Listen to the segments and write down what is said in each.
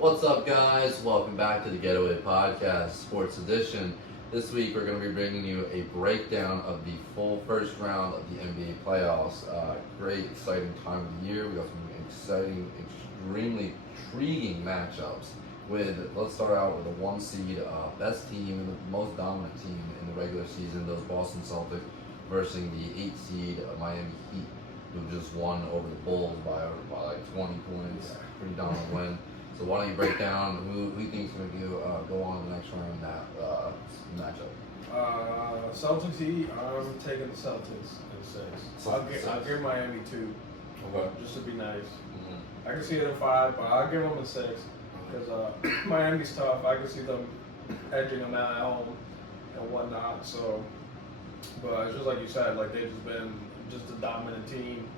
What's up, guys? Welcome back to the Getaway Sports Edition. This week, we're going to be bringing you a breakdown of the full first round of the NBA playoffs. Great, exciting time of the year. We got some exciting, extremely intriguing matchups. Let's start out with the 1 seed, best team and the most dominant team in the regular season, those Boston Celtics, versus the 8 seed Miami Heat, who just won over the Bulls by like 20 points. Pretty dominant win. So why don't you break down who you think is going to go on to the next round in that matchup? Celtics Heat. I'm taking the Celtics in 6. I'll give Miami 2. Okay. Just to be nice. Mm-hmm. I can see it in 5, but I'll give them a 6 because Miami's tough. I can see them edging them out at home and whatnot. So, but it's just like you said, like they've just been just a dominant team.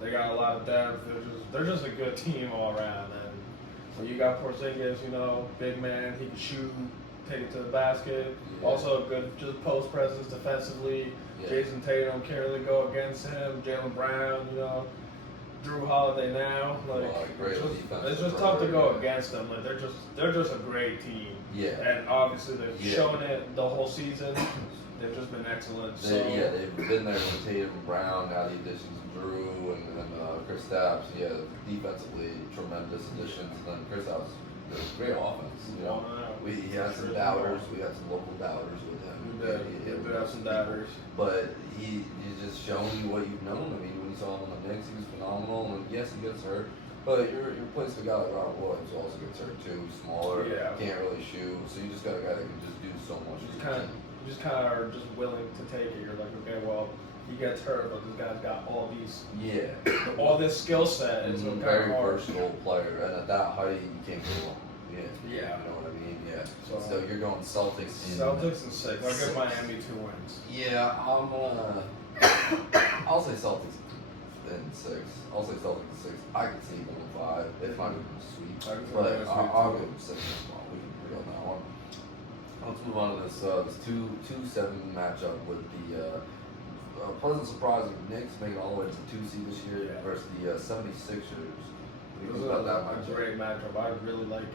They got a lot of depth. They're just a good team all around. When you got Porzingis, big man, he can shoot, take it to the basket. Yeah. Also a good just post presence defensively. Yeah. Jason Tatum can't really go against him. Jaylen Brown, Drew Holiday now. It's just tough to go against them. Like they're just a great team. Yeah. And obviously they've shown it the whole season. They've just been excellent. They've been there with Tatum and Brown, now the additions of Drew and Kristaps. Yeah, defensively, tremendous additions. And then Kristaps, great offense. He had some doubters. We had some local doubters with him. We did have some doubters. But he's just showing you what you've known. I mean, when you saw him on the Knicks, he was phenomenal. And yes, he gets hurt. But you're replacing a guy like Robert Williams, who also gets hurt too. Smaller, can't really shoot. So you just got a guy that can just do so much. You just kind of are just willing to take it. You're like, okay, well, he gets hurt, but this guy's got all this skill set. He's a very versatile player, and at that height, you can't go wrong. Yeah. You know what I mean? Yeah. So you're going Celtics in 6. I'll give Miami 2 wins. Yeah, I'll say Celtics in 6. I'll say Celtics in 6. I could see them in 5. If not even sweet. But I'll give them 6 as well. We can agree on that one. Let's move on to this 2-7 matchup with the pleasant surprise of Knicks making all the way to the 2 seed this year versus the 76ers. This is a great matchup.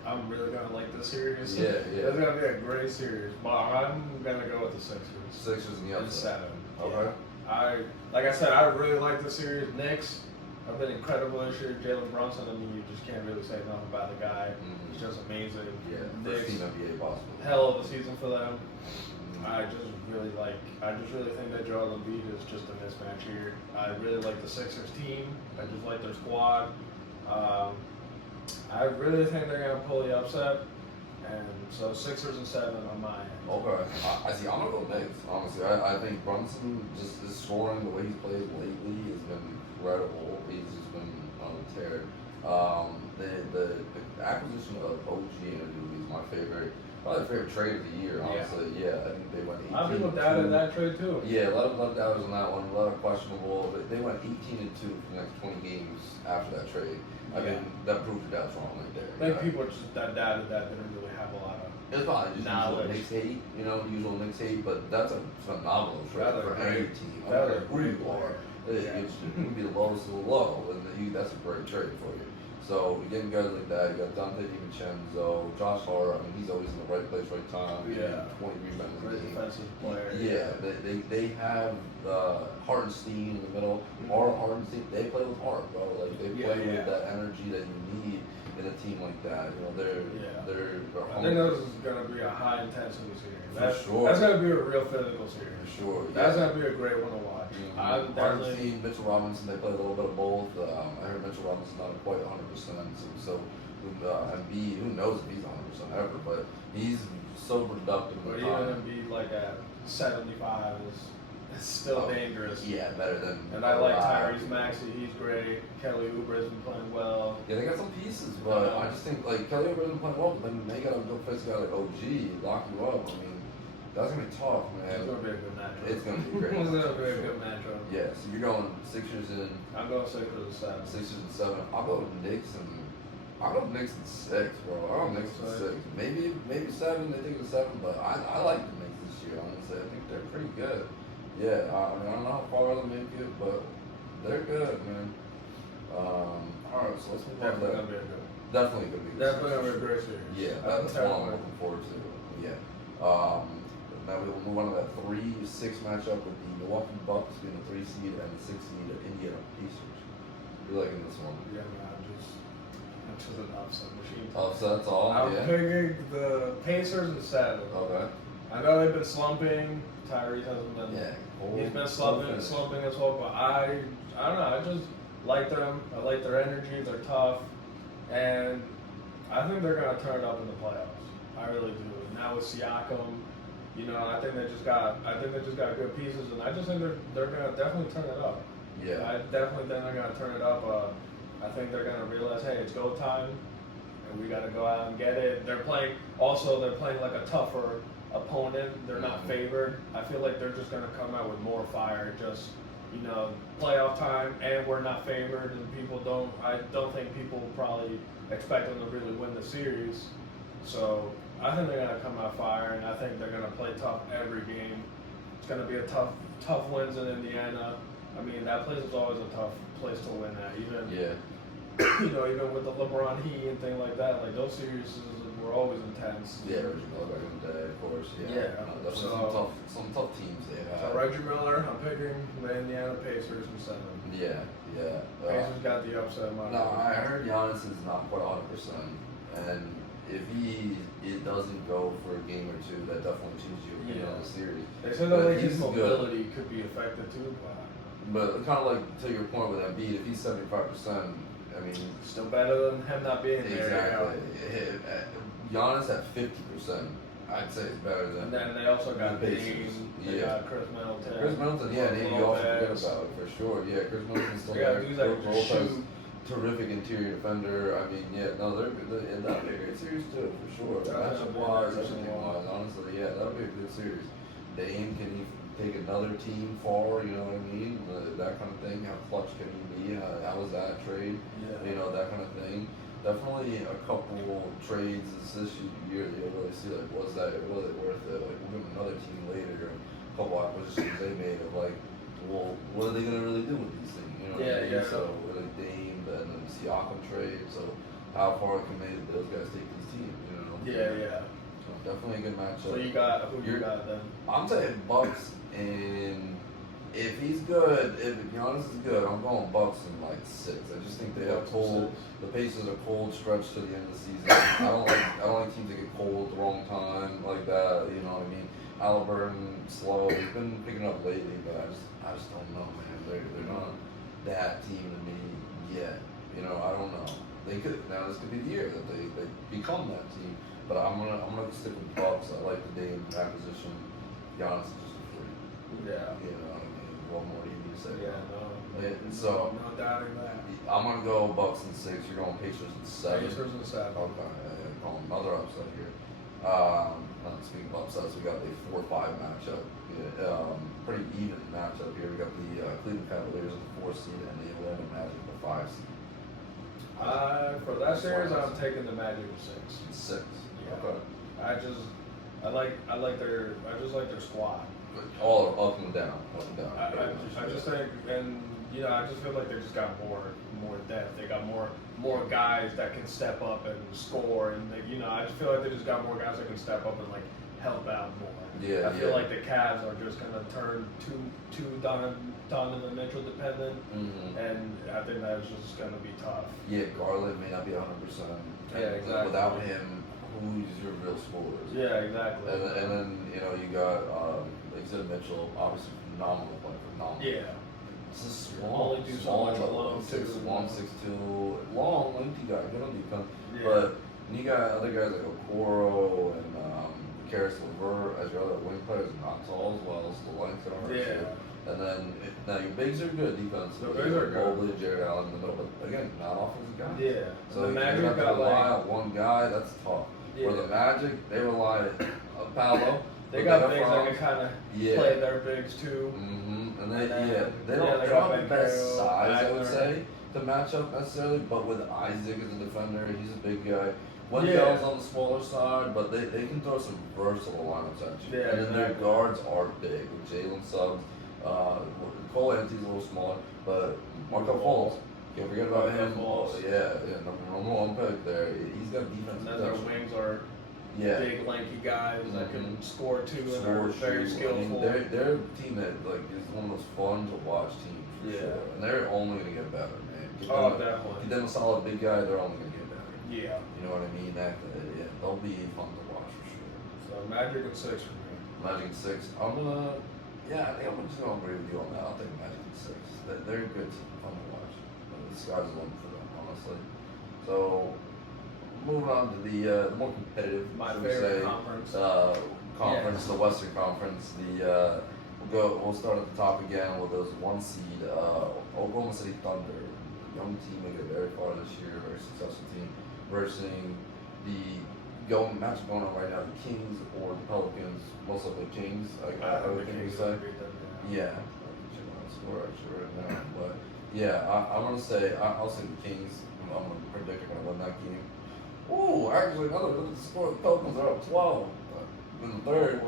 I'm really gonna like this series. Yeah. It's gonna be a great series. But I'm gonna go with the Sixers. Sixers in the upset. 7. Okay. Like I said, I really like this series. Knicks have been incredible this year. Jalen Brunson, I mean, you just can't really say enough about the guy. Mm-hmm. He's just amazing. Yeah, first team NBA possible. Hell of a season for them. I just really think that Joel Embiid is just a mismatch here. I really like the Sixers team. I just like their squad. I really think they're gonna pull the upset, and so Sixers and 7 on my end. Okay, I see. I'm gonna go Knicks. Honestly, I think Brunson just is scoring the way he's played lately has been incredible. He's just been on a tear. The acquisition of OG Anunoby is my favorite. Probably the favorite trade of the year, honestly. Yeah, I think they went 18. A lot of people doubted that trade too. Yeah, a lot of doubters on that one. A lot of questionable. But they went 18-2 for the next 20 games after that trade. I mean, that proved your doubts wrong right there. I think people just that doubted that didn't really have a lot of. It's probably just usual Knicks hate, usual Knicks hate. But that's a phenomenal trade for any team. I don't care who you are. It can be the lowest of the low, and that's a great trade for you. So you're getting guys like that. You got Dante DiVincenzo, Josh Hart. I mean, he's always in the right place, right time. 20 rebounds a game. Defensive player. Yeah, they have Hartenstein in the middle. Hartenstein, they play with heart, bro. Like they play with that energy that you need in a team like that. They're I think this is gonna be a high intensity series. For sure. That's gonna be a real physical series. For sure. That's gonna be a great one to watch. Hartenstein, Mitchell Robinson, they play a little bit of both. I heard Mitchell Robinson's not quite 100%. So Embiid, who knows if he's 100% ever, but he's so productive. But even Embiid like at 75 is still dangerous. Yeah, better than. And I like Tyrese Maxey. He's great. Kelly Oubre has been playing well. Yeah, they got some pieces, but I just think like Kelly Oubre has been playing well. But then they gotta go face a guy like OG, lock you up. I mean, that's gonna be tough, man. It's gonna be a good matchup. It's gonna be great. It's gonna be a good matchup. Yeah, so you're going Sixers and. I'm going Sixers and 7. Sixers and 7. I'll go with Knicks and. I'll go Knicks and 6, bro. I'll go Knicks and 6. Maybe 7. They think it's 7, but I like the Knicks this year. Honestly, I think they're pretty good. Yeah, I don't know how far they'll make it, but they're good, man. All right, so let's move on to that. Definitely gonna be. Definitely gonna be a great series. Yeah, that's one I'm looking forward to. Yeah. Now we will move on to that 3-6 matchup with the Milwaukee Bucks being the 3 seed and the 6 seed of Indiana Pacers. You're liking this one? Yeah, man, I'm just an upset machine. Upsets all. I'm Yeah. picking the Pacers in 7. Okay. I know they've been slumping. Tyrese hasn't been. Yeah. He's been slumping as well, but I don't know. I just like them. I like their energy. They're tough, and I think they're gonna turn it up in the playoffs. I really do. Now with Siakam, I think they just got good pieces, and I just think they're gonna definitely turn it up. Yeah. I definitely think they're gonna turn it up. I think they're gonna realize, hey, it's go time, and we gotta go out and get it. They're playing like a tougher opponent. They're not favored. I feel like they're just gonna come out with more fire. Just playoff time, and we're not favored, and I don't think people probably expect them to really win the series. So I think they're gonna come out fire, and I think they're gonna play tough every game. It's gonna be a tough wins in Indiana. I mean, that place is always a tough place to win at. Even with the LeBron Heat and things like that, like those series were always intense. Yeah, Reggie Miller back in the day, of course. Yeah. Definitely some tough teams they have. So Reggie Miller, I'm picking the Indiana Pacers in 7. Yeah. Pacers got the upset. No, I heard Giannis is not quite 100%, and if it doesn't go for a game or two, that definitely changes your opinion on the series. They said that his mobility could be affected too. But kind of like to your point with Embiid, if he's 75%, I mean, still better than him not being there. Exactly. Giannis at 50%, I'd say it's better than. And then they also got the Pacers. They got Chris Middleton. Chris Middleton, yeah, and you also forget about it for sure. Yeah, Chris Middleton's still there. Lopez, terrific interior defender. I mean, that'll be a great series too, for sure. Matchup wise, everything wise, honestly, that'll be a good series. Dame, can he take another team forward? You know what I mean? That kind of thing. How clutch can he be? How was that trade? That kind of thing. Definitely a couple trades this year that you'll really see, like, was it worth it? Like, we'll give them another team later, and a couple acquisitions they made of, like, well, what are they going to really do with these things? You know what I mean? So, with a Dame and then Siakam trade, so how far can those guys take these teams, So, definitely a good matchup. So, who you got then? I'm saying Bucks, and if he's good, if Giannis is good, I'm going Bucks in like 6. I just think they have the Pacers are cold stretch to the end of the season. I don't like teams that get cold at the wrong time like that. You know what I mean? Halliburton slow. He's been picking up lately, but I just don't know, man. They're not that team to me yet. I don't know. They could now. This could be the year that they become that team. But I'm gonna stick with Bucks. I like the Dame acquisition. Giannis is just a freak. Yeah. You know what I mean? What more do you need to say? Yeah, no. So no doubting that. I'm gonna go Bucks in 6. You're going Pacers in 7. Pacers in 7. Okay. Another upset here. Speaking of upsets, we got the 4-5 matchup. Pretty even matchup here. We got the Cleveland Cavaliers at the 4 seed and the Orlando Magic at the 5 seed. For that series, I'm taking the Magic in 6. 6. Yeah. Okay. I just like their squad. All up and down. I just think, and I just feel like they just got more depth. They got more guys that can step up and score, and I just feel like they just got more guys that can step up and like help out more. Yeah, I feel like the Cavs are just gonna turn too Donovan Mitchell dependent, and I think that's just gonna be tough. Yeah, Garland may not be 100%. Yeah, exactly. Without him, who's your real scorers? Yeah, exactly. And then you got like you said, Mitchell, obviously phenomenal player, phenomenal. Yeah. It's a small, do so much alone too. 6'1", 6'2", long, lengthy guy, good on defense. Yeah. But you got other guys like Okoro and Karis LeVert as your other wing players, not tall as well, so the length on And then now your bigs are good defensively. The bigs are good. Mobley, Jared Allen in the middle, but again, not offensive guys. Yeah. So the you Magic have to got rely on one guy. That's tough. Yeah. Where the Magic, they rely on Paolo. They got bigs that can kind of play their bigs too. And they don't have the best size, I would say, to match up necessarily. But with Isaac as a defender, he's a big guy. Wendell's on the smaller side, but they can throw some versatile lineups at you. Yeah, and then their guards are big with Jalen Suggs. Cole Anthony's a little smaller, but Marco Fultz. Can't forget about him. Balls. Number one pick there. He's got defense. And then their wings are big, lanky guys that can score too and are very skillful. I mean, they're a team that like is one of those fun to watch teams for sure. And they're only going to get better, man. Definitely. Get them a solid big guy, they're only going to get better. Yeah. You know what I mean? They'll be fun to watch for sure. So Magic and 6 for me. Magic and 6. I think I'm just gonna agree with you on that. I'll take Magic and 6. They're a good team, fun to watch. The sky's the limit for them, honestly. So moving on to the more competitive, my favorite conference. The Western Conference. We'll start at the top again with those 1 seed Oklahoma City Thunder, young team that get very far this year, very successful team, versus the match going on right now, the Kings or the Pelicans, most likely Kings. I would think you say. Yeah. Score actually right now, but yeah, I'm gonna say I'll say the Kings. I'm gonna predict they're gonna win that game. Ooh, actually, look at the score. The Pelicans are up 12 in the third.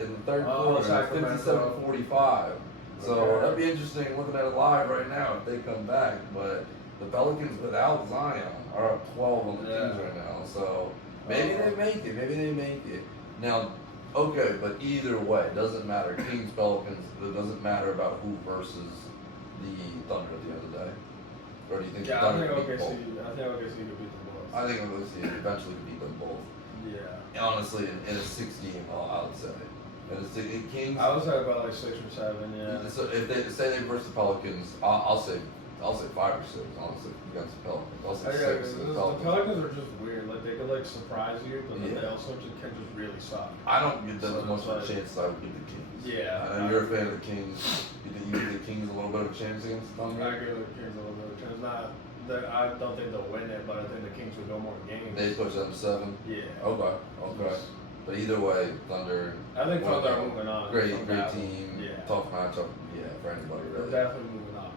In the third quarter, 57-45. So that'd be interesting looking at it live right now if they come back. But the Pelicans without Zion are up 12 on the Kings right now. So maybe they make it. Now, okay, but either way, it doesn't matter. Kings, Pelicans, it doesn't matter about who versus the Thunder at the end of the day. Or do you think the Thunder can beat both? I think OKC can beat them both. I think OKC eventually can beat them both. Yeah. Honestly, in a 6-game, I would say. In Kings, I would say about like 6 or 7. Yeah. So if they say they versus the Pelicans, I'll say 5 or 6. Honestly, against the Pelicans, I'll say 6. The Pelicans are just weird. Like they could like surprise you, but then they also can just really suck. I don't give them as much of a chance as I would give the Kings. Yeah. I know you're a fan of the Kings. You give the Kings a little bit of a chance against the Thunder? I give the Kings a little bit of a chance. I don't think they'll win it, but I think the Kings will go more games. They push them 7? Yeah. Okay. But either way, Thunder. I think Thunder are moving on. Great team. Yeah. Tough matchup. Yeah, for anybody really. They're definitely moving on.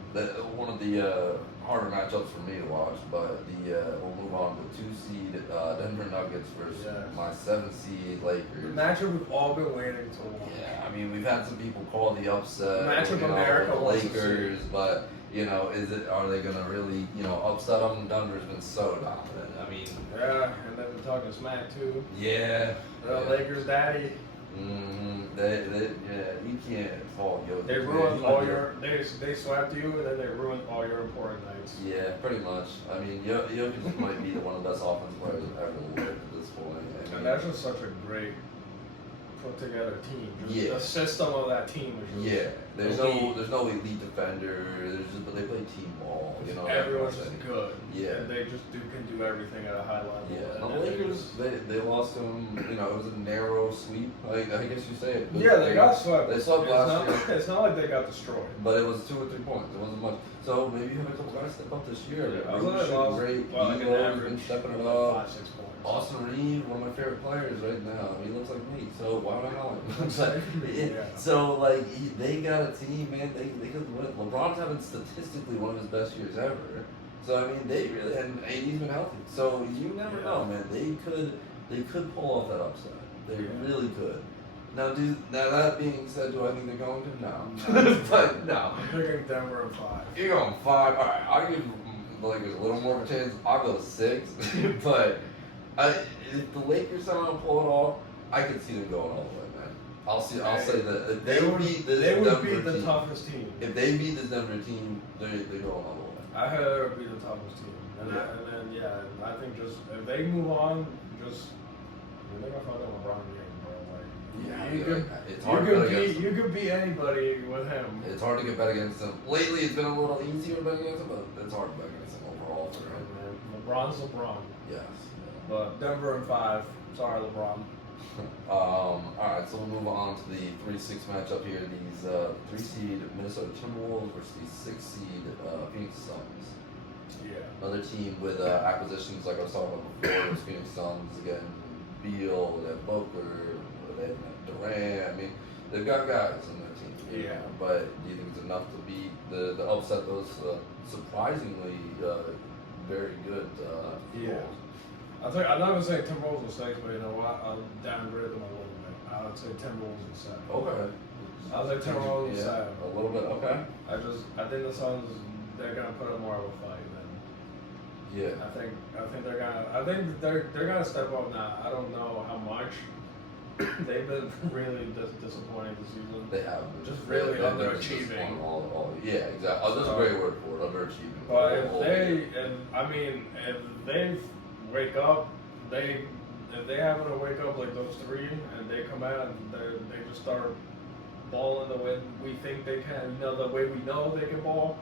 One of the harder matchups for me to watch, but we'll move on to 2 seed Denver Nuggets versus my 7 seed Lakers. The matchup we've all been waiting to watch. Yeah, I mean we've had some people call the upset. Matchup America the Lakers, but are they gonna really upset them? Denver's been so dominant. I mean. Yeah, and they've been talking smack too. Yeah. Lakers daddy. You can't fault Jokic. They ruined all your. They swept you, and then they ruined all your important nights. Yeah, pretty much. I mean, Jokic might be one of the best offensive players I've ever lived at this point. And that's just such a great put together team. The system of that team is just There's no elite defender. But they play team ball. Everyone's just good. Yeah. And they just can do everything at a high level. Yeah. The Lakers, they lost them. It was a narrow sweep. I guess you say it. Yeah, they got swept. They swept last year. It's not like they got destroyed. But it was 2 or 3 points. It wasn't much. So maybe you have a couple guys step up this year. I was great. Like an average, stepping it up. 5-6 points. Austin Reed, one of my favorite players right now. He looks like me, so why would I know him? So they got a team, man. They could win. LeBron's having statistically one of his best years ever. So I mean, they really and AD's been healthy. So you never know, man. They could pull off that upset. They really could. Now that being said, do I think they're going to? No. But no. I'm picking Denver in 5. You're going 5. All right, I'll give the Lakers a little more of a chance. I'll go 6. But if the Lakers somehow pull it off, I could see them going all the way, man. I'll say that if they beat the toughest team. If they beat this Denver team, they're going all the way. I heard they would be the toughest team, and then I think just if they move on, they're gonna fuck up LeBron James, bro. Like, you could beat anybody with him. It's hard to get bet against him. Lately, it's been a little easier to bet against him, but it's hard to bet against him overall for him. LeBron's LeBron. Yes. But Denver in 5. Sorry, LeBron. Alright, so we'll move on to the 3-6 matchup here. These 3 seed Minnesota Timberwolves versus the 6 seed Phoenix Suns. Yeah. Another team with acquisitions like I was talking about before. It's Phoenix Suns again. Beal, they have Booker, they have Durant. I mean, they've got guys on their team. Yeah. But do you think it's enough to beat the upset those surprisingly very good Wolves? I'm not gonna say Timberwolves in 6, but you know what? I'll downgrade them a little bit. I would say Timberwolves in 7. Okay. I'll say Timberwolves in 7. A little bit. Okay. I think the Suns. they're gonna put up more of a fight. Yeah. I think they're gonna step up now. I don't know how much. They've been really disappointing this season. They have. Just really they're underachieving. Yeah, exactly. Oh, that's a great word for it. Underachieving. But if they wake up, if they happen to wake up like those three, and they come out and they just start balling the way we think they can, the way we know they can ball.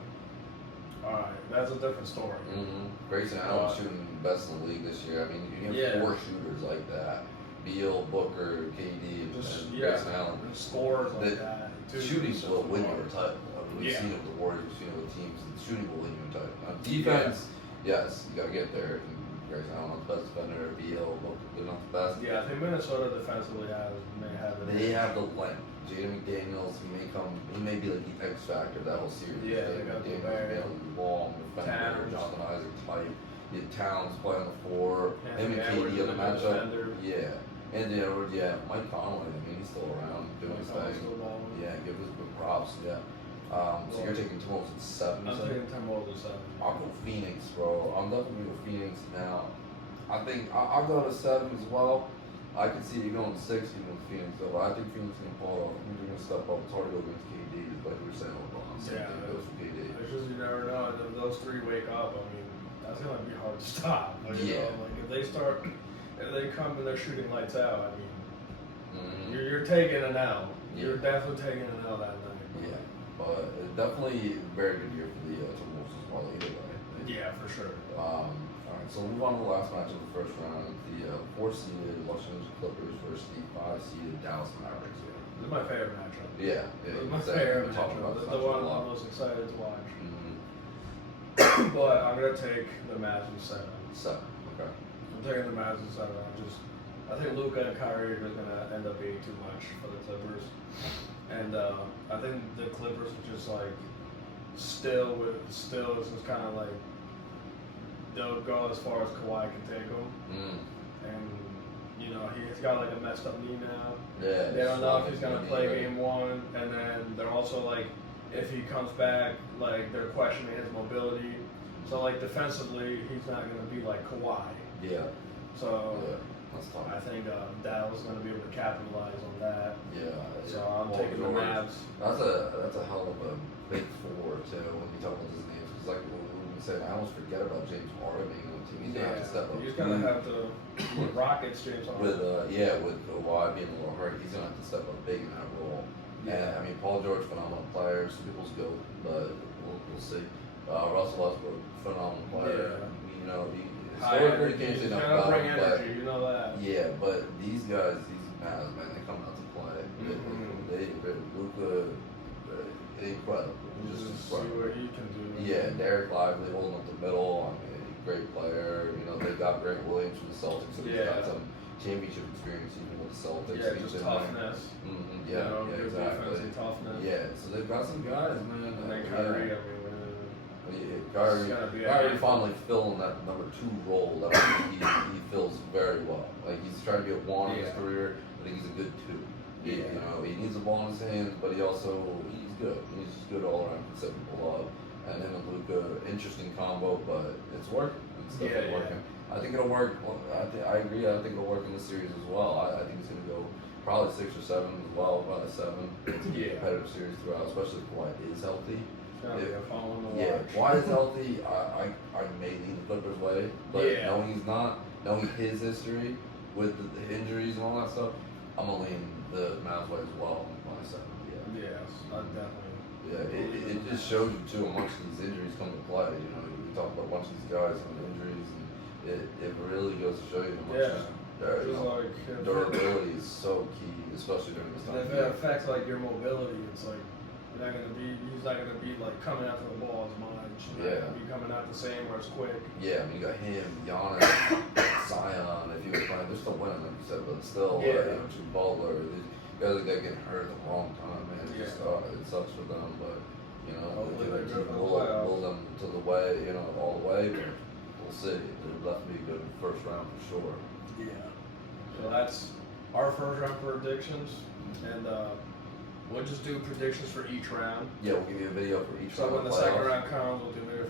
All right, that's a different story. Mm-hmm. Grayson Allen shooting best in the league this year. I mean, you have 4 shooters like that. Beal, Booker, KD, and Grayson Allen. And scores like that. Shooting will win you a title. I mean, we've seen it with the Warriors, we've seen it with teams. Shooting will win you a title. On defense, yes, you got to get there. And Grayson Allen, the best defender. Beal, Booker, they're not the best. Yeah, I think Minnesota defensively may have it. They have the length. Jaden McDaniels, he may be like the X factor that whole series. Yeah, they got the long defender, Jonathan Isaac type. You had Towns playing the 4. Him and KD on the matchup. Yeah. Anthony Edwards, Mike Conley, I mean, he's still around doing his thing. Yeah, give us good props, yeah. So you're taking Timberwolves at 7? I'm taking Timberwolves at 7. I'll go Phoenix, bro. I'm definitely going to Phoenix now. I think I'll go to 7 as well. I can see you going 6 even with Phoenix, though. I think Phoenix is going to pull off. I think they're going to step up. It's hard to go against KD, like we were saying with LeBron. Same thing goes for KD. It's just you never know. If those 3 wake up, I mean, that's going to be hard to stop. Like, if they come and they're shooting lights out, I mean, you're taking an L. You're definitely taking an L that night. Yeah, but definitely a very good year for the Timberwolves as well, either way. Yeah, for sure. All right, so we'll move on to the last match of the first round. The 4-seeded Los Angeles Clippers versus the 5-seeded Dallas Mavericks. This is my favorite matchup. Yeah. This is my favorite matchup. This is the one I'm most excited to watch. But I'm going to take the Mavs in 7. 7, okay. I'm taking the Mavs in 7. I think Luka and Kyrie are going to end up being too much for the Clippers. And I think the Clippers are just like, still it's just kind of like, they'll go as far as Kawhi can take them. And, he's got like a messed up knee now. Yeah. They don't know if he's going to play game 1. And then they're also like, if he comes back, like, they're questioning his mobility. So, like, defensively, he's not going to be like Kawhi. Yeah. So, that's tough. I think Dallas is going to be able to capitalize on that. Yeah. So, I'm taking the Mavs. That's a hell of a big 4, too, when you talk about his names. Because, like, when we say, I almost forget about James Harden being on the team. He's going to have to step up. He's going to have to, with Rockets, James Harden. With Kawhi being a little hurt, he's going to have to step up big in that role. Yeah, I mean, Paul George, phenomenal player. Some people's go, but we'll see. Russell Westbrook, phenomenal player. Yeah. Historically, can't say nothing about him, but you know that. Yeah, but these guys, these Mavs, man, they come out to play. Luka, incredible. Just see what he can do. Yeah, Derek Lively holding up the middle. I mean, great player. They got Grant Williams from the Celtics, so he's got some championship experience even with the Celtics. Yeah, just toughness. Exactly. Toughness. Yeah, so they've got some guys, man. And then Kyrie, Kyrie finally filling that number 2 role that he fills very well. Like, he's trying to be a 1 in his career. I think he's a good 2. He needs the ball in his hands, but he's good. He's just good all around, can set people up. And then with Luka, interesting combo, but it's working. It's definitely working. I think it'll work. Well, I agree. I think it'll work in the series as well. I think it's going to go probably 6 or 7 as well, probably 7. It's a competitive series throughout, especially if Kawhi is healthy. Kawhi is healthy. I may lean the Clippers' way, but knowing his history with the injuries and all that stuff, I'm going to lean the Mavs' way as well by 7. Yes, I definitely. Yeah, it just shows you too how much these injuries come to play. We talk about a bunch of these guys having injuries, and it really goes to show you how much durability is so key, especially during this time. And if it affects like your mobility, it's like he's not gonna be like coming after the ball as much. He's not gonna be coming out the same where it's quick. Yeah, I mean you got him, Giannis, Zion. If you were playing, they're still winning, like you said, but still, Jimmy Butler. These guys are getting hurt at the wrong time, man. It sucks for them, but we'll them to the way, all the way. But we'll see. It'll definitely be a good first round for sure. Yeah. So that's our first round predictions, and we'll just do predictions for each round. Yeah, we'll give you a video for each round. So when the second round comes, we'll do a video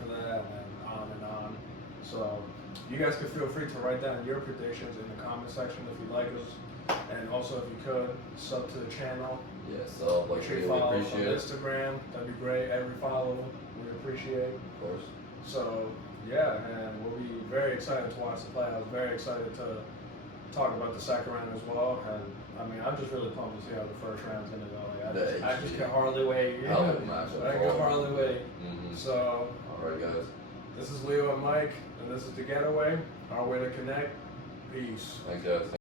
So you guys can feel free to write down your predictions in the comment section if you like us. And also, if you could, sub to the channel. Yeah, so Make sure you follow us on Instagram. That'd be great. Every follow we appreciate. Of course. So yeah, and we'll be very excited to watch the playoffs. Very excited to talk about the second round as well. And I mean, I'm just really pumped to see how the first round's gonna go. Like, I just can hardly wait. Hell of a matchup. I can hardly wait. Mm-hmm. So, all right, guys. This is Leo and Mike, and this is The Getaway. Our way to connect. Peace. Thanks, guys.